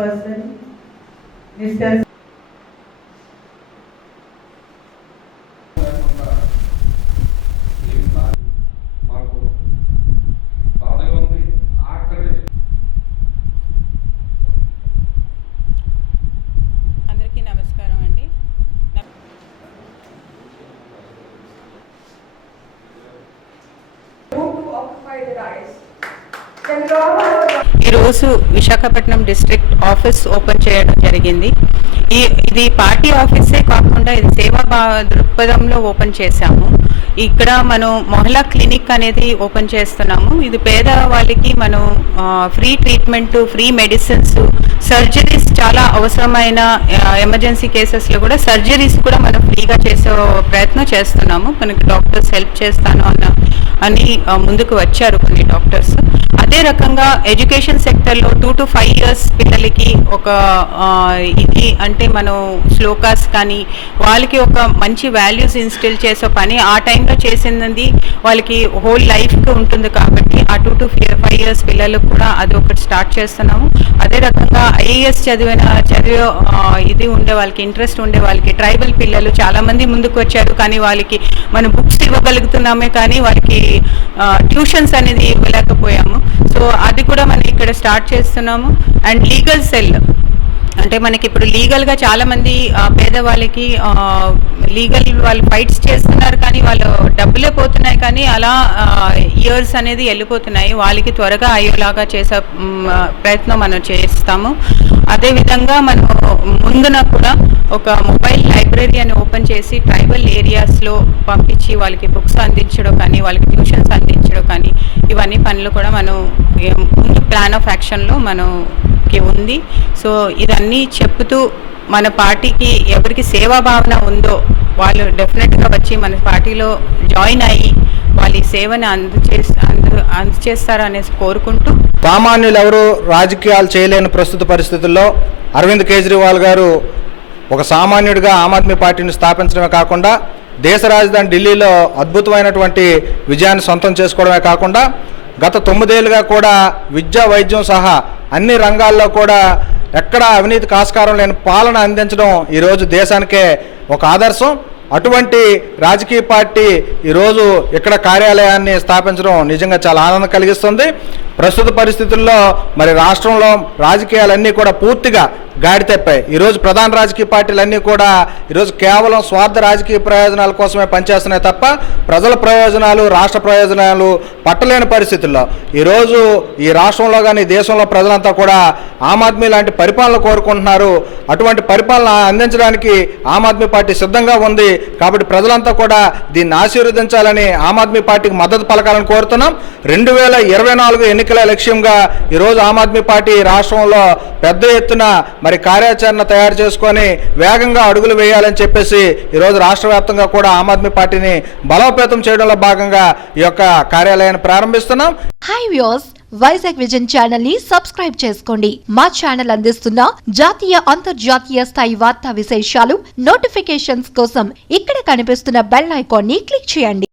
person, Mr. అందరికీ నమస్కారం అండి. ఈరోజు విశాఖపట్నం డిస్ట్రిక్ట్ ఆఫీస్ ఓపెన్ చేయడం జరిగింది. ఇది పార్టీ ఆఫీసే కాకుండా ఇది సేవా దృక్పథంలో ఓపెన్ చేశాము. ఇక్కడ మనం మహిళా క్లినిక్ అనేది ఓపెన్ చేస్తున్నాము. ఇది పేద వాళ్ళకి మనం free treatment, free medicines, surgeries చాలా అవసరమైన ఎమర్జెన్సీ కేసెస్లో కూడా సర్జరీస్ కూడా మనం ఫ్రీగా చేసే ప్రయత్నం చేస్తున్నాము. మనకి డాక్టర్స్ హెల్ప్ చేస్తాను అని ముందుకు వచ్చారు కొన్ని డాక్టర్స్. అదే రకంగా ఎడ్యుకేషన్ సెక్టర్లో 2 to 5 years పిల్లలకి ఒక ఇది అంటే మనం శ్లోకాస్ కానీ వాళ్ళకి ఒక మంచి వాల్యూస్ ఇన్స్టిల్ చేసే పని ఆ టైంలో చేసింది వాళ్ళకి హోల్ లైఫ్కి ఉంటుంది. కాబట్టి ఆ 2 to 5 years పిల్లలకు కూడా అది ఒకటి స్టార్ట్ చేస్తున్నాము. అదే రకంగా ఐఏఎస్ చదివే ఇది ఉండే వాళ్ళకి ఇంట్రెస్ట్ ఉండే వాళ్ళకి ట్రైబల్ పిల్లలు చాలామంది ముందుకు వచ్చారు. కానీ వాళ్ళకి మనం బుక్స్ ఇవ్వగలుగుతున్నామే కానీ వాళ్ళకి ట్యూషన్స్ అనేది ఇవ్వలేకపోయాము. సో అది కూడా మనం ఇక్కడ స్టార్ట్ చేస్తున్నాము. అండ్ లీగల్ సెల్ అంటే మనకి ఇప్పుడు లీగల్గా చాలామంది పేదవాళ్ళకి వాళ్ళు ఫైట్స్ చేస్తున్నారు కానీ వాళ్ళు డబ్బులే పోతున్నాయి కానీ అలా ఇయర్స్ అనేది వెళ్ళిపోతున్నాయి. వాళ్ళకి త్వరగా అయ్యేలాగా చేసే ప్రయత్నం మనం చేస్తాము. అదేవిధంగా మనం ముందున కూడా ఒక మొబైల్ లైబ్రరీ అని ఓపెన్ చేసి ట్రైబల్ ఏరియాస్లో పంపించి వాళ్ళకి బుక్స్ అందించడం కానీ వాళ్ళకి ట్యూషన్స్ అందించడం కానీ ఇవన్నీ పనులు కూడా మనం ముందు ప్లాన్ ఆఫ్ యాక్షన్లో మనకి ఉంది. సో ఇదన్నీ చెప్తూ మన పార్టీకి ఎవరికి సేవా భావన ఉందో వాళ్ళు డెఫినెట్గా వచ్చి మన పార్టీలో జాయిన్ అయ్యి వాళ్ళ సేవని అందజేస్తారనేసి కోరుకుంటూ, సామాన్యులు ఎవరు రాజకీయాలు చేయలేని ప్రస్తుత పరిస్థితుల్లో అరవింద్ కేజ్రీవాల్ గారు ఒక సామాన్యుడిగా ఆమ్ ఆద్మీ పార్టీని స్థాపించడమే కాకుండా దేశ రాజధాని ఢిల్లీలో అద్భుతమైనటువంటి విజయాన్ని సొంతం చేసుకోవడమే కాకుండా గత 9 ఏళ్ళుగా కూడా విద్యా, వైద్యం సహా అన్ని రంగాల్లో కూడా ఎక్కడ అవినీతికి ఆస్కారం లేని పాలన అందించడం ఈరోజు దేశానికే ఒక ఆదర్శం. అటువంటి రాజకీయ పార్టీ ఈరోజు ఇక్కడ కార్యాలయాన్ని స్థాపించడం నిజంగా చాలా ఆనందం కలిగిస్తుంది. ప్రస్తుత పరిస్థితుల్లో మరి రాష్ట్రంలో రాజకీయాలన్నీ కూడా పూర్తిగా గాడి తప్పాయి. ఈరోజు ప్రధాన రాజకీయ పార్టీలన్నీ కూడా ఈరోజు కేవలం స్వార్థ రాజకీయ ప్రయోజనాల కోసమే పనిచేస్తున్నాయి తప్ప ప్రజల ప్రయోజనాలు, రాష్ట్ర ప్రయోజనాలు పట్టలేని పరిస్థితుల్లో ఈరోజు ఈ రాష్ట్రంలో కానీ దేశంలో ప్రజలంతా కూడా ఆమ్ ఆద్మీ లాంటి పరిపాలన కోరుకుంటున్నారు. అటువంటి పరిపాలన అందించడానికి ఆమ్ ఆద్మీ పార్టీ సిద్ధంగా ఉంది. కాబట్టి ప్రజలంతా కూడా దీన్ని ఆశీర్వదించాలని ఆమ్ ఆద్మీ పార్టీకి మద్దతు పలకాలని కోరుతున్నాం. 2024 ఎన్నికల లక్ష్యంగా ఈరోజు ఆమ్ ఆద్మీ పార్టీ రాష్ట్రంలో పెద్ద ఎత్తున మరి కార్యాచరణ తయారు చేసుకొని వేగంగా అడుగులు వేయాలని చెప్పేసి ఈరోజు రాష్ట్ర వ్యాప్తంగా కూడా ఆమ్ ఆద్మీ పార్టీని బలోపేతం చేయడంలో భాగంగా ఈ యొక్క కార్యాలయాన్ని ప్రారంభిస్తున్నాం. Hi viewers, Vizag vision channel ని సబ్స్క్రైబ్ చేసుకోండి. మా ఛానల్ అందిస్తున్న జాతీయ, అంతర్జాతీయ స్థాయి వార్తా విశేషాలు, నోటిఫికేషన్స్ కోసం ఇక్కడ కనిపిస్తున్న బెల్ ఐకాన్ ని క్లిక్ చేయండి.